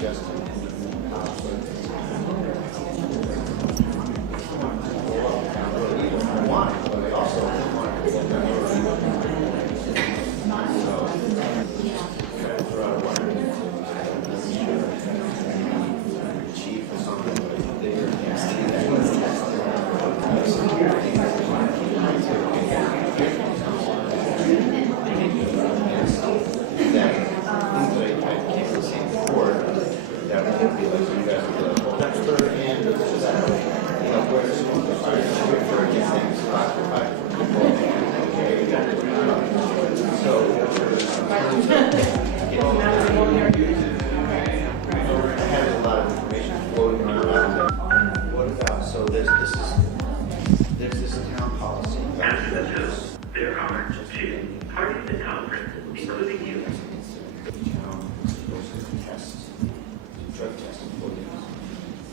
suggesting. Why? But they also want to chief or something, but they're There are two parties to conference, including you. Drug test employees.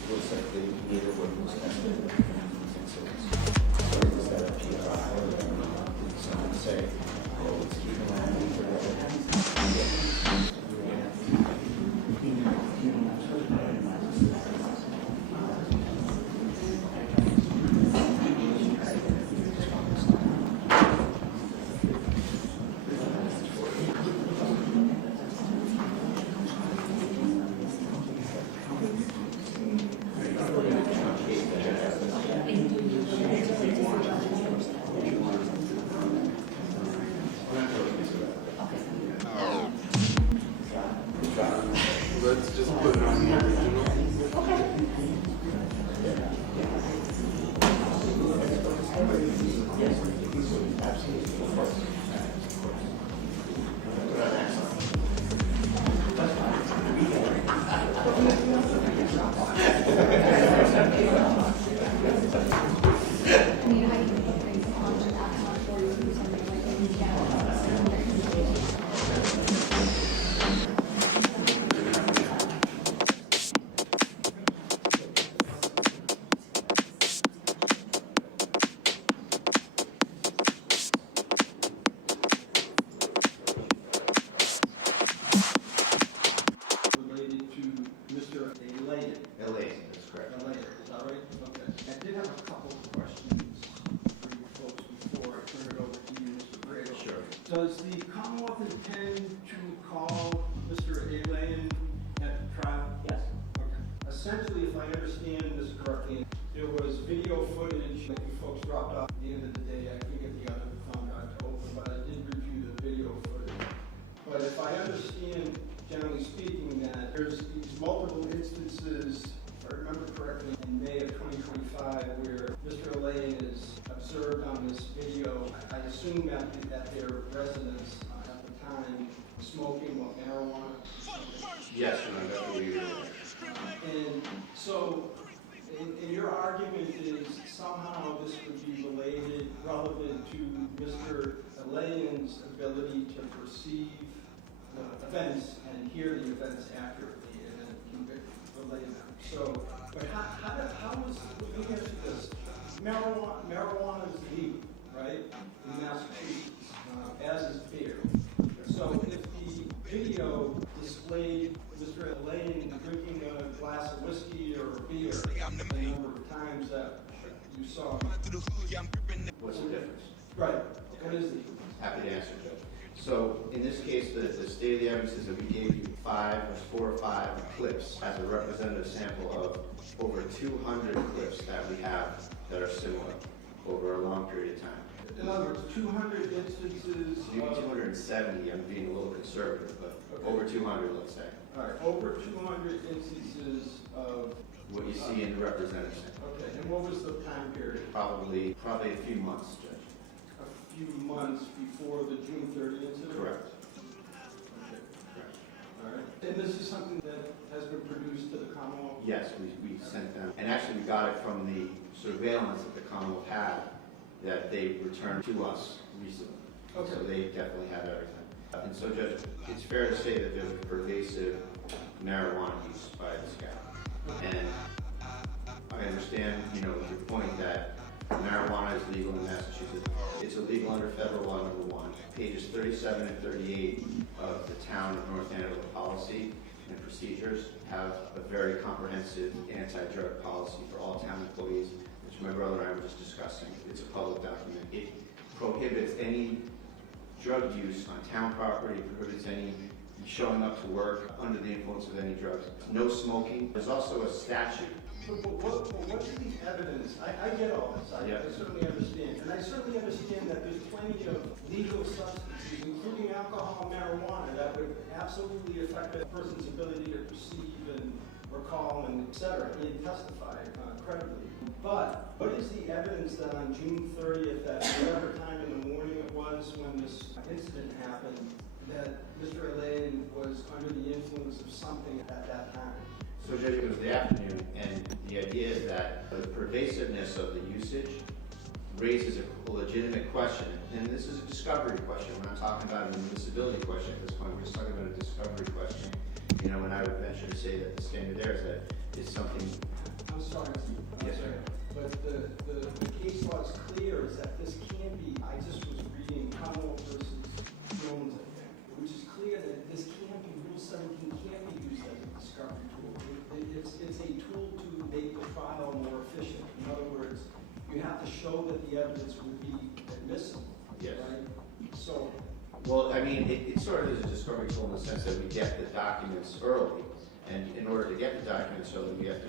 Looks like they neither one was tested. So is that a PI or someone say, oh, let's keep an eye on Let's just put it on the original. Does the Commonwealth intend to call Mr. Alain at the trial? Yes. Okay. Essentially, if I understand this correctly, there was video footage that you folks dropped off at the end of the day. I can't get the other phone drive to open, but I did review the video footage. But if I understand, generally speaking, that there's these multiple instances, if I remember correctly, in May of 2025, where Mr. Alain is observed on this video. I assume that their residence at the time smoking marijuana. yes, and that's what we were. And so, and your argument is somehow this would be related, relevant to Mr. Alain's ability to perceive the events and hear the events accurately and then convict relay them. So, but how is, let me ask you this, marijuana is legal, right, in Massachusetts, as is beer. So if the video displayed Mr. Alain drinking a glass of whiskey or beer the number of times that you saw him, What's the difference? right, what is the? Happy to answer, Judge. So in this case, the state of the evidence is that we gave you 4 or 5 clips as a representative sample of over 200 clips that we have that are similar over a long period of time. In other words, 200 instances Maybe of, 270, I'm being a little conservative, but okay. over 200, let's say. All right, over 200 instances of, What you see in the representative sample. okay, and what was the time period? Probably a few months, Judge. A few months before the June 30 incident? Correct. Okay, Correct. all right. And this is something that has been produced to the Commonwealth? Yes, we sent them, and actually we got it from the surveillance that the Commonwealth had that they returned to us recently. Okay. So they definitely have everything. And so, Judge, it's fair to say that there's a pervasive marijuana use by this guy. And I understand, your point that marijuana is legal in Massachusetts. It's illegal under federal law, number 1. Pages 37 and 38 of the town of North Andover policy and procedures have a very comprehensive anti-drug policy for all town employees, which my brother and I were just discussing. It's a public document. It prohibits any drug use on town property, prohibits any showing up to work under the influence of any drugs. No smoking. There's also a statute. But what's the evidence? I get all this, I certainly understand. And I certainly understand that there's plenty of legal substances, including alcohol and marijuana, that would absolutely affect a person's ability to perceive and recall and et cetera, and testify credibly. But what is the evidence that on June 30th, at whatever time in the morning it was when this incident happened, that Mr. Elaine was under the influence of something at that time? So, Judge, it was the afternoon, and the idea is that the pervasiveness of the usage raises a legitimate question, and this is a discovery question. We're not talking about an admissibility question at this point. We're just talking about a discovery question. You know, and I would venture to say that the standard there is that it's something. I'm sorry. Yes, sir. But the case law is clear is that this can't be. I just was reading Connell versus Jones, I think, which is clear that this can't be. Rule 17 can't be used as a discovery tool. It's a tool to make the trial more efficient. In other words, you have to show that the evidence would be admissible. Yes. Right? So. Well, I mean, it sort of is a discovery tool in the sense that we get the documents early, and in order to get the documents early, we have to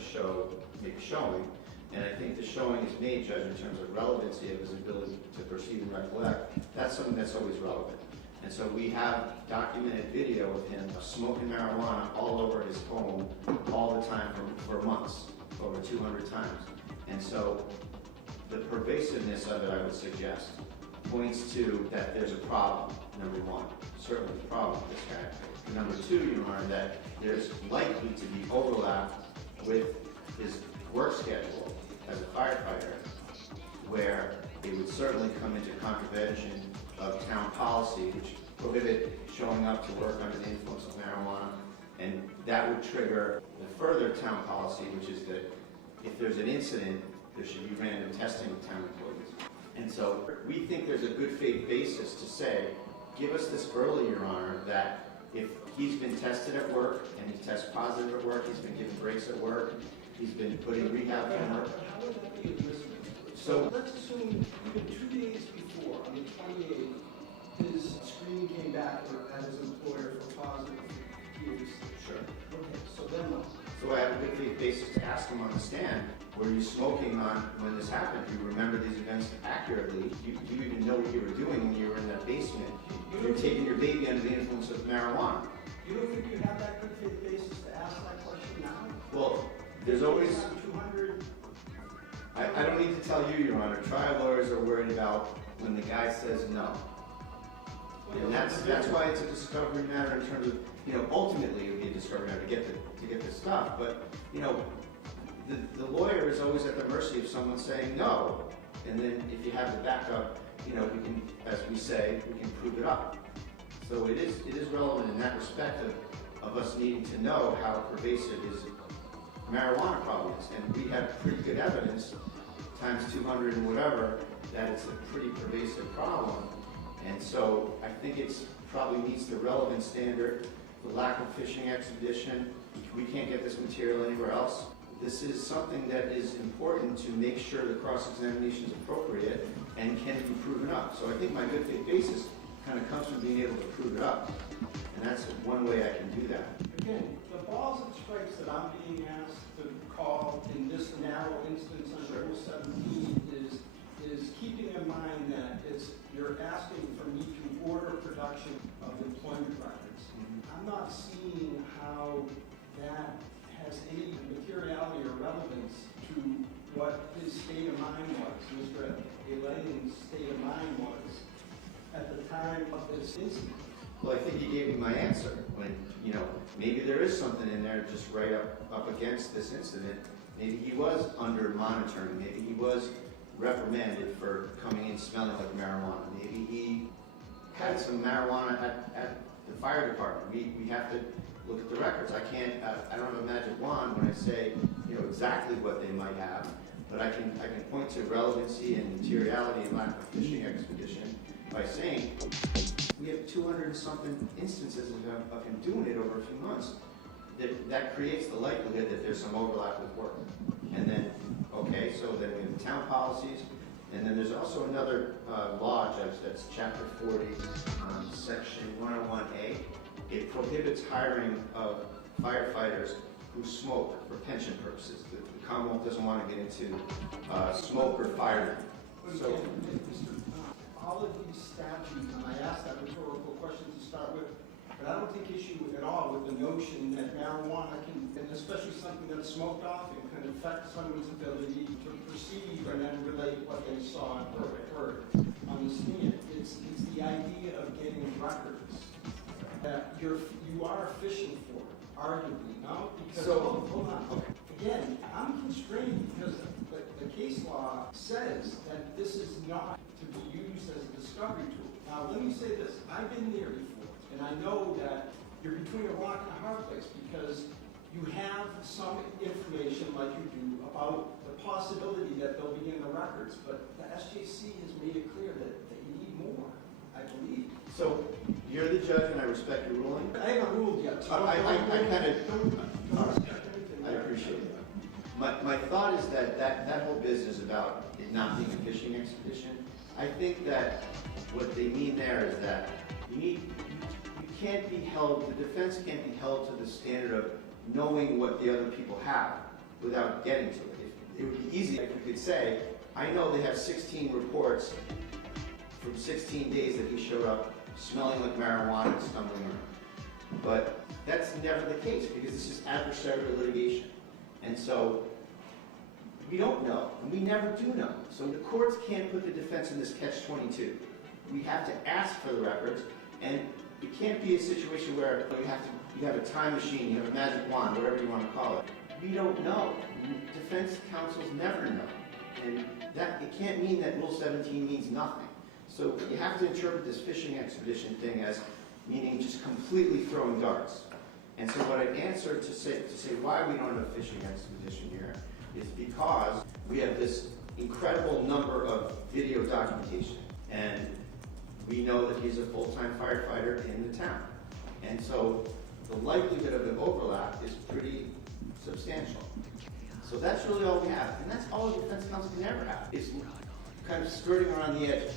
make a showing. And I think the showing is made, Judge, in terms of relevancy of his ability to perceive and recollect. That's something that's always relevant. And so we have documented video of him smoking marijuana all over his home all the time for months, over 200 times. And so the pervasiveness of it, I would suggest, points to that there's a problem, number one. Certainly a problem with this guy. And number two, Your Honor, that there's likely to be overlap with his work schedule as a firefighter, where it would certainly come into contravention of town policy, which prohibit showing up to work under the influence of marijuana, and that would trigger the further town policy, which is that if there's an incident, there should be random testing of town employees. And so we think there's a good faith basis to say, give us this early, Your Honor, that if he's been tested at work and he tests positive at work, he's been given breaks at work, he's been put in rehab from work. How would that be admissible? So Let's assume even 2 days before, on the 28th, his screen came back at his employer for positive use. sure. Okay, so then what? So I have a good faith basis to ask him on the stand, were you smoking on when this happened? Do you remember these events accurately? Do you even know what you were doing when you were in that basement? You're taking your baby under the influence of marijuana. You don't think you have that good faith basis to ask that question now? Well, there's always, 200. I don't need to tell you, Your Honor, trial lawyers are worried about when the guy says no. And that's why it's a discovery matter in terms of, ultimately it would be a discovery matter to get the stuff. But, the lawyer is always at the mercy of someone saying no. And then if you have the backup, we can, as we say, we can prove it up. So it is relevant in that respect of us needing to know how pervasive his marijuana problem is. And we have pretty good evidence, times 200 and whatever, that it's a pretty pervasive problem. And so I think it's probably meets the relevant standard, the lack of fishing expedition. We can't get this material anywhere else. This is something that is important to make sure the cross-examination is appropriate and can be proven up. So I think my good faith basis kind of comes from being able to prove it up. And that's one way I can do that. Again, the balls and strikes that I'm being asked to call in this narrow instance under Rule 17 is keeping in mind that you're asking for me to order production of employment records. I'm not seeing how that has any materiality or relevance to what his state of mind was, Mr. Elaine's state of mind was at the time of this incident. Well, I think he gave me my answer when, maybe there is something in there just right up against this incident. Maybe he was under monitoring. Maybe he was reprimanded for coming in smelling like marijuana. Maybe he had some marijuana at the fire department. We have to look at the records. I don't have a magic wand when I say, exactly what they might have, but I can point to relevancy and materiality and lack of fishing expedition by saying we have 200 and something instances of him doing it over a few months. that creates the likelihood that there's some overlap with work. And then, okay, so then we have town policies, and then there's also another law, Judge, that's chapter 40, section 101A. It prohibits hiring of firefighters who smoke for pension purposes. The Commonwealth doesn't want to get into smoke or firemen. So, all of these statutes, and I asked that rhetorical question to start with, but I don't take issue at all with the notion that marijuana can, and especially something that's smoked off, it can affect someone's ability to perceive and then relate what they saw or heard on the stand. It's the idea of getting records that you are fishing for, arguably, no? Because, hold on. okay. Again, I'm constrained because the case law says that this is not to be used as a discovery tool. Now, let me say this. I've been there before, and I know that you're between a rock and a hard place because you have some information, like you do, about the possibility that they'll be in the records, but the SJC has made it clear that you need more, I believe. So, you're the judge, and I respect your ruling. I haven't ruled yet. So I I appreciate it. My thought is that whole business about it not being a fishing expedition, I think that what they mean there is that you can't be held, the defense can't be held to the standard of knowing what the other people have without getting to it. It would be easy if we could say, I know they have 16 reports from 16 days that he showed up smelling like marijuana and stumbling around. But that's never the case because this is adversarial litigation. And so we don't know, and we never do know. So the courts can't put the defense in this catch-22. We have to ask for the records, and it can't be a situation where you have a time machine, you have a magic wand, whatever you want to call it. We don't know. Defense counsels never know. And that it can't mean that Rule 17 means nothing. So you have to interpret this fishing expedition thing as meaning just completely throwing darts. And so what I'd answer to say why we don't have a fishing expedition here is because we have this incredible number of video documentation. And we know that he's a full-time firefighter in the town. And so the likelihood of an overlap is pretty substantial. So that's really all we have. And that's all a defense counsel can ever have, is kind of skirting around the edges.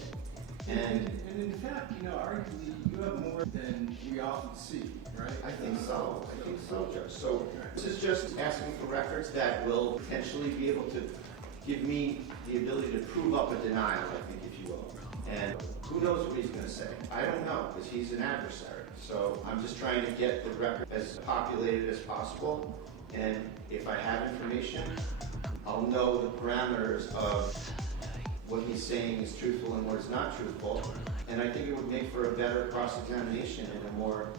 And in fact, arguably, you have more than we often see, right? I think so. Judge. So this is just asking for records that will potentially be able to give me the ability to prove up a denial, I think, if you will. And who knows what he's going to say? I don't know, because he's an adversary. So I'm just trying to get the record as populated as possible. And if I have information, I'll know the parameters of what he's saying is truthful and what is not truthful. And I think it would make for a better cross-examination and a more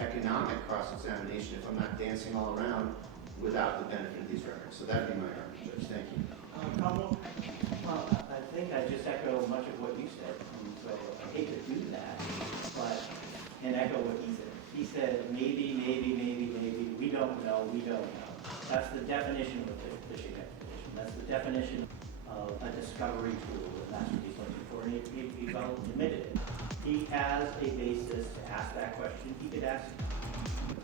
economic cross-examination if I'm not dancing all around without the benefit of these records. So that'd be my argument, Judge. Thank you. Kamala? Well, I think I just echo much of what you said, and so I hate to do that, but, and echo what he said. He said, maybe, we don't know. That's the definition of a fishing expedition. That's the definition of a discovery tool, and that's what he's looking for, and he well admitted it. He has a basis to ask that question. He could ask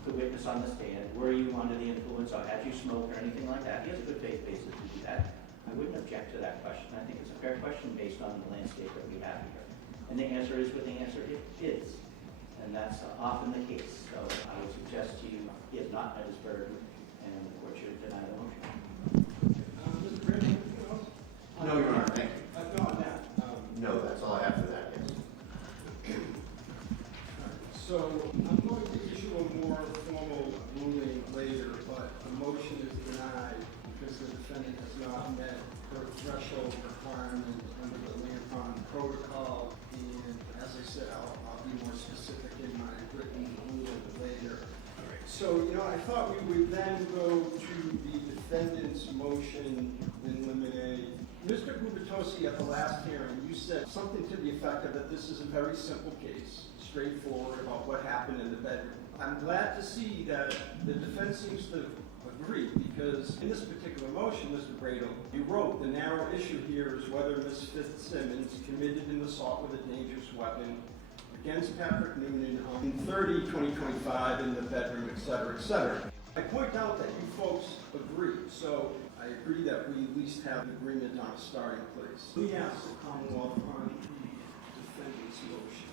the witness on the stand, were you under the influence, or had you smoked, or anything like that. He has a good faith basis to do that. I wouldn't object to that question. I think it's a fair question based on the landscape that we have here. And the answer is what the answer is. And that's often the case. So I would suggest to you, he has not met his burden, and the court should deny the motion. Mr. Brady, anything else? No, Your Honor, thank you. No, on that. No, that's all I have for that, yes. So I'm going to issue a more formal ruling later, but the motion is denied because the defendant has not met her threshold requirement under the Lampon protocol. And as I said, I'll be more specific in my written ruling later. So, I thought we would then go to the defendant's motion in limine. Mr. Gubitosi, at the last hearing, you said something to the effect of that this is a very simple case, straightforward about what happened in the bedroom. I'm glad to see that the defense seems to agree, because in this particular motion, Mr. Bradle, you wrote the narrow issue here is whether Ms. Fitzsimmons committed an assault with a dangerous weapon against Patrick Noonan on 30/2025 in the bedroom, et cetera, et cetera. I point out that you folks agree, so I agree that we at least have an agreement on a starting place. Let me ask the Commonwealth on the defendant's motion.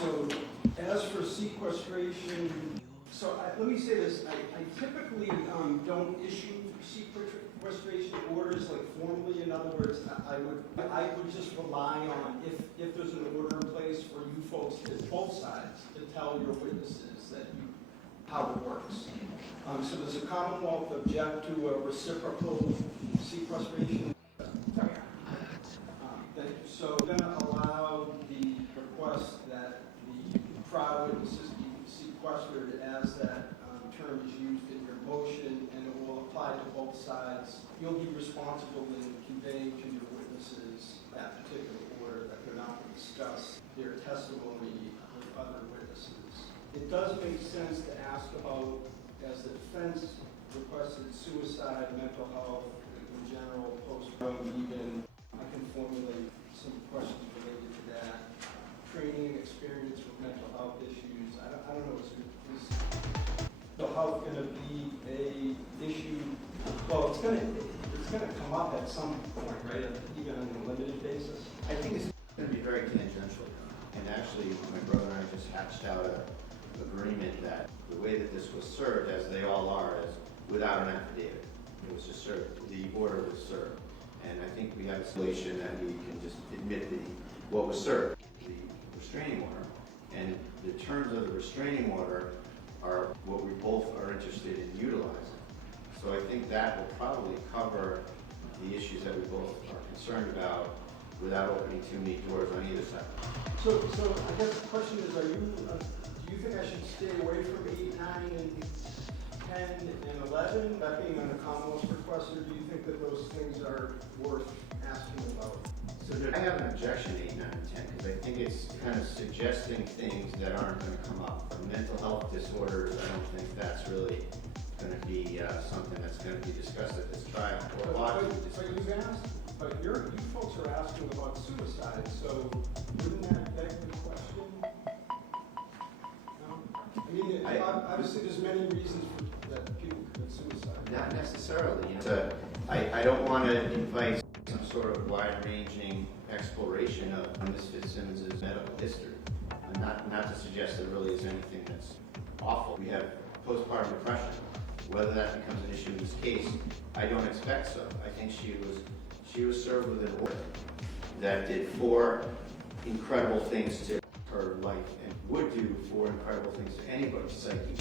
So, as for sequestration, let me say this, I typically don't issue sequestration orders like formally. In other words, I would just rely on if there's an order in place for you folks, both sides, to tell your witnesses that how it works. So does the Commonwealth object to a reciprocal sequestration? Sorry. Thank you. So we're going to allow the request that the trial witnesses be sequestered as that term is used in your motion, and it will apply to both sides. You'll be responsible in conveying to your witnesses that particular order, that they're not going to discuss their testimony with other witnesses. It does make sense to ask about, as the defense requested, suicide, mental health, in general, post-mortem, even. I can formulate some questions related to that. Training, experience with mental health issues. I don't know, is mental health going to be a issue? Well, it's going to come up at some point, right? Even on a limited basis. I think it's going to be very tangential. And actually, my brother and I just hatched out an agreement that the way that this was served, as they all are, is without an affidavit. It was just served. The order was served. And I think we have a solution that we can just admit what was served, the restraining order. And the terms of the restraining order are what we both are interested in utilizing. So I think that will probably cover the issues that we both are concerned about without opening too many doors on either side. So I guess the question is, do you think I should stay away from 8, 9, and 10, and 11, that being on the Commonwealth's request, or do you think that those things are worth asking about? So I have an objection to 8, 9, and 10 because I think it's kind of suggesting things that aren't going to come up. For mental health disorders, I don't think that's really going to be something that's going to be discussed at this trial. Or a lot of But you folks are asking about suicide, so wouldn't that beg the question? No? I mean, obviously there's many reasons that people commit suicide. Not necessarily. I don't want to invite some sort of wide-ranging exploration of Ms. Fitzsimmons' medical history. Not to suggest there really is anything that's awful. We have postpartum depression. Whether that becomes an issue in this case, I don't expect so. I think she was served with an order that did 4 incredible things to her life and would do 4 incredible things to anybody's psyche.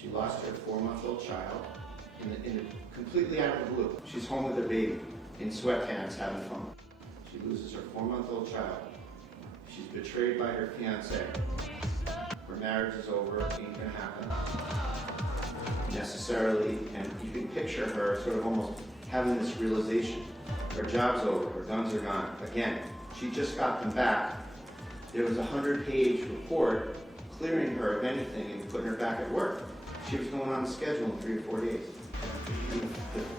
She lost her 4-month-old child completely out of the blue. She's home with her baby in sweatpants having fun. She loses her 4-month-old child. She's betrayed by her fiance. Her marriage is over. It ain't gonna happen necessarily. And you can picture her sort of almost having this realization. Her job's over. Her guns are gone. Again, she just got them back. There was a 100-page report clearing her of anything and putting her back at work. She was going on the schedule in 3 or 4 days.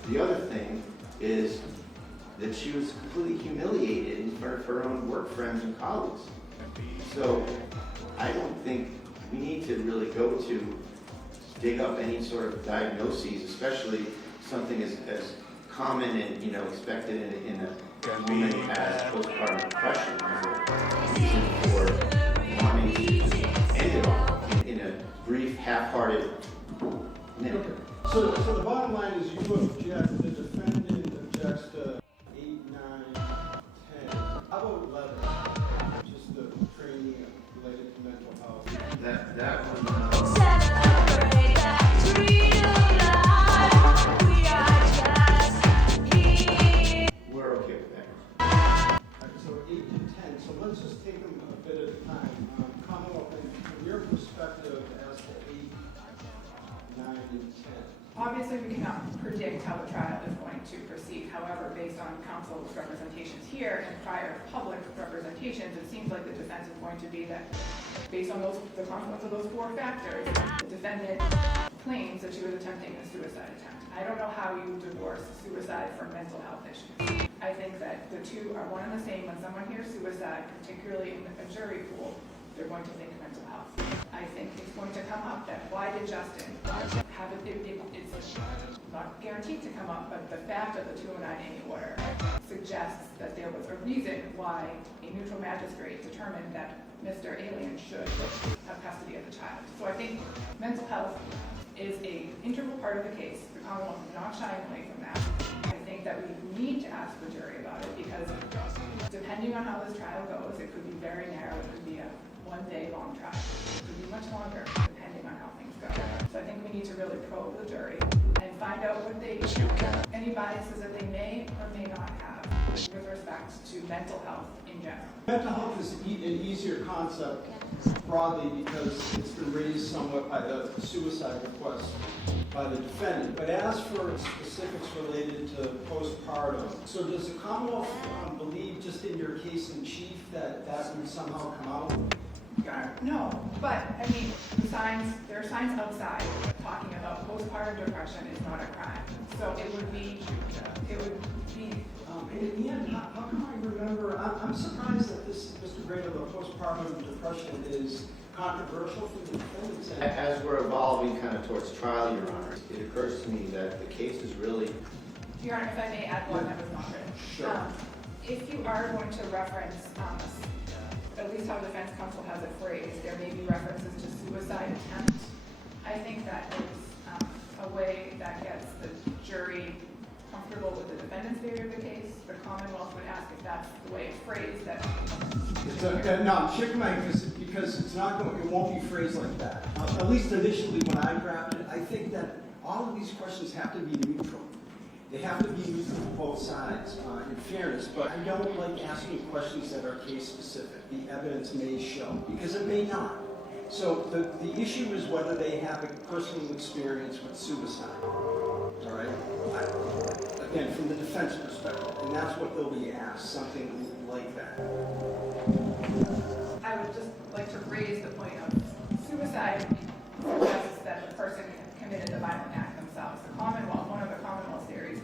The other thing is that she was completely humiliated in front of her own work friends and colleagues. So I don't think we need to really go to dig up any sort of diagnoses, especially something as common and expected in a woman as postpartum depression as a reason for wanting to end it all in a brief, half-hearted manner. So the bottom line is you object, the defendant objects to 8, 9, 10. How about 11? Just the training related to mental health. That one. We're okay with that. So 8 to 10. So let's just take them a bit at a time. Commonwealth, from your perspective as to 8, 9, and 10. Obviously, we cannot predict how the trial is going to proceed. However, based on counsel's representations here and prior public representations, it seems like the defense is going to be that, based on the consequence of those 4 factors, the defendant claims that she was attempting a suicide attempt. I don't know how you divorce suicide from mental health issues. I think that the two are one and the same. When someone hears suicide, particularly in a jury pool, they're going to think mental health. I think it's going to come up that why did Justin have it, it's not guaranteed to come up, but the fact of the 209A order suggests that there was a reason why a neutral magistrate determined that Mr. Alien should have custody of the child. So I think mental health is an integral part of the case. The Commonwealth is not shying away from that. I think that we need to ask the jury about it because depending on how this trial goes, it could be very narrow. It could be a one-day-long trial. It could be much longer depending on how things go. So I think we need to really probe the jury and find out what any biases that they may or may not have with respect to mental health in general. Mental health is an easier concept broadly because it's been raised somewhat by the suicide request by the defendant. But as for specifics related to postpartum, so does the Commonwealth believe just in your case in chief that that would somehow come out? No, but I mean, there are signs outside talking about postpartum depression is not a crime. So it would be, and in the end, how come I remember, I'm surprised that this, Mr. Grado, the postpartum depression is controversial for the defendants. As we're evolving kind of towards trial, Your Honor, it occurs to me that the case is really, Your Honor, if I may add one that was not written. Sure. If you are going to reference, at least how defense counsel has it phrased, there may be references to suicide attempt. I think that is a way that gets the jury comfortable with the defendant's theory of the case. The Commonwealth would ask if that's the way it's phrased. No, I'm shaking my head because it's not going, it won't be phrased like that. At least initially when I drafted it, I think that all of these questions have to be neutral. They have to be neutral for both sides, in fairness, but I don't like asking questions that are case specific. The evidence may show, because it may not. So the issue is whether they have a personal experience with suicide. All right? Again, from the defense perspective, and that's what they'll be asked, something like that. I would just like to raise the point of suicide suggests that the person committed the violent act themselves. The Commonwealth, one of the Commonwealth theories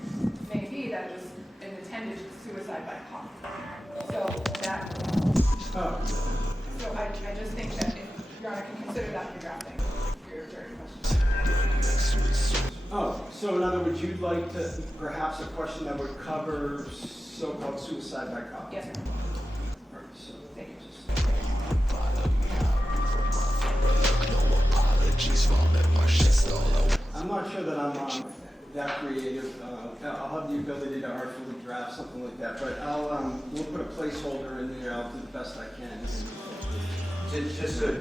may be that it was an intended suicide by cop. So that, so I just think that if Your Honor can consider that in drafting your jury question. Oh, so in other words, you'd like to, perhaps a question that would cover so-called suicide by cop? Yes, sir. All right, so Thank you. I'm not sure that I'm that creative. I'll have the ability to artfully draft something like that, but we'll put a placeholder in there. I'll do the best I can.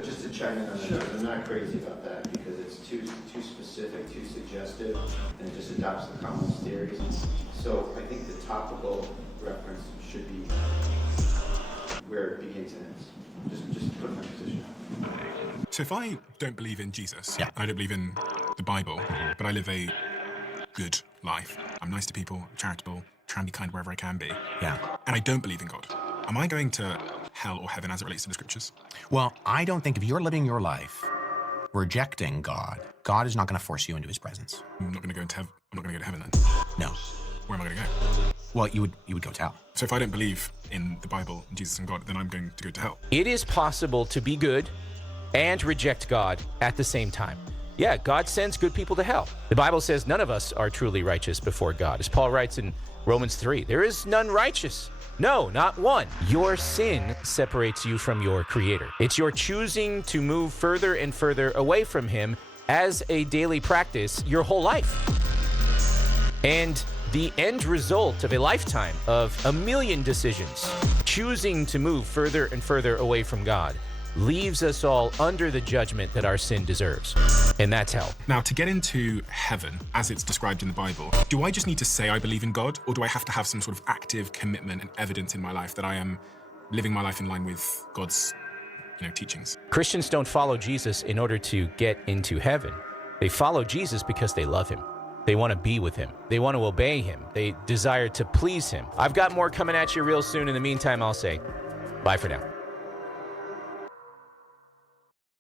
just to chime in on that, Sure. I'm not crazy about that because it's too specific, too suggestive, and it just adopts the Commonwealth theories. So I think the topical reference should be where it begins and ends. Just put my position. So if I don't believe in Jesus, I don't believe in the Bible, but I live a good life. I'm nice to people, charitable, trying to be kind wherever I can be. Yeah. And I don't believe in God. Am I going to hell or heaven as it relates to the scriptures? Well, I don't think if you're living your life rejecting God, God is not going to force you into his presence. I'm not going to go into heaven. I'm not going to go to heaven then. No. Where am I going to go? Well, you would go to hell. So if I don't believe in the Bible, Jesus and God, then I'm going to go to hell. It is possible to be good and reject God at the same time. Yeah, God sends good people to hell. The Bible says none of us are truly righteous before God. As Paul writes in Romans 3, there is none righteous. No, not one. Your sin separates you from your Creator. It's your choosing to move further and further away from Him as a daily practice your whole life. And the end result of a lifetime of a million decisions, choosing to move further and further away from God, leaves us all under the judgment that our sin deserves. And that's hell. Now, to get into heaven, as it's described in the Bible, do I just need to say I believe in God, or do I have to have some sort of active commitment and evidence in my life that I am living my life in line with God's, teachings? Christians don't follow Jesus in order to get into heaven. They follow Jesus because they love Him. They want to be with Him. They want to obey Him. They desire to please Him. I've got more coming at you real soon. In the meantime, I'll say bye for now.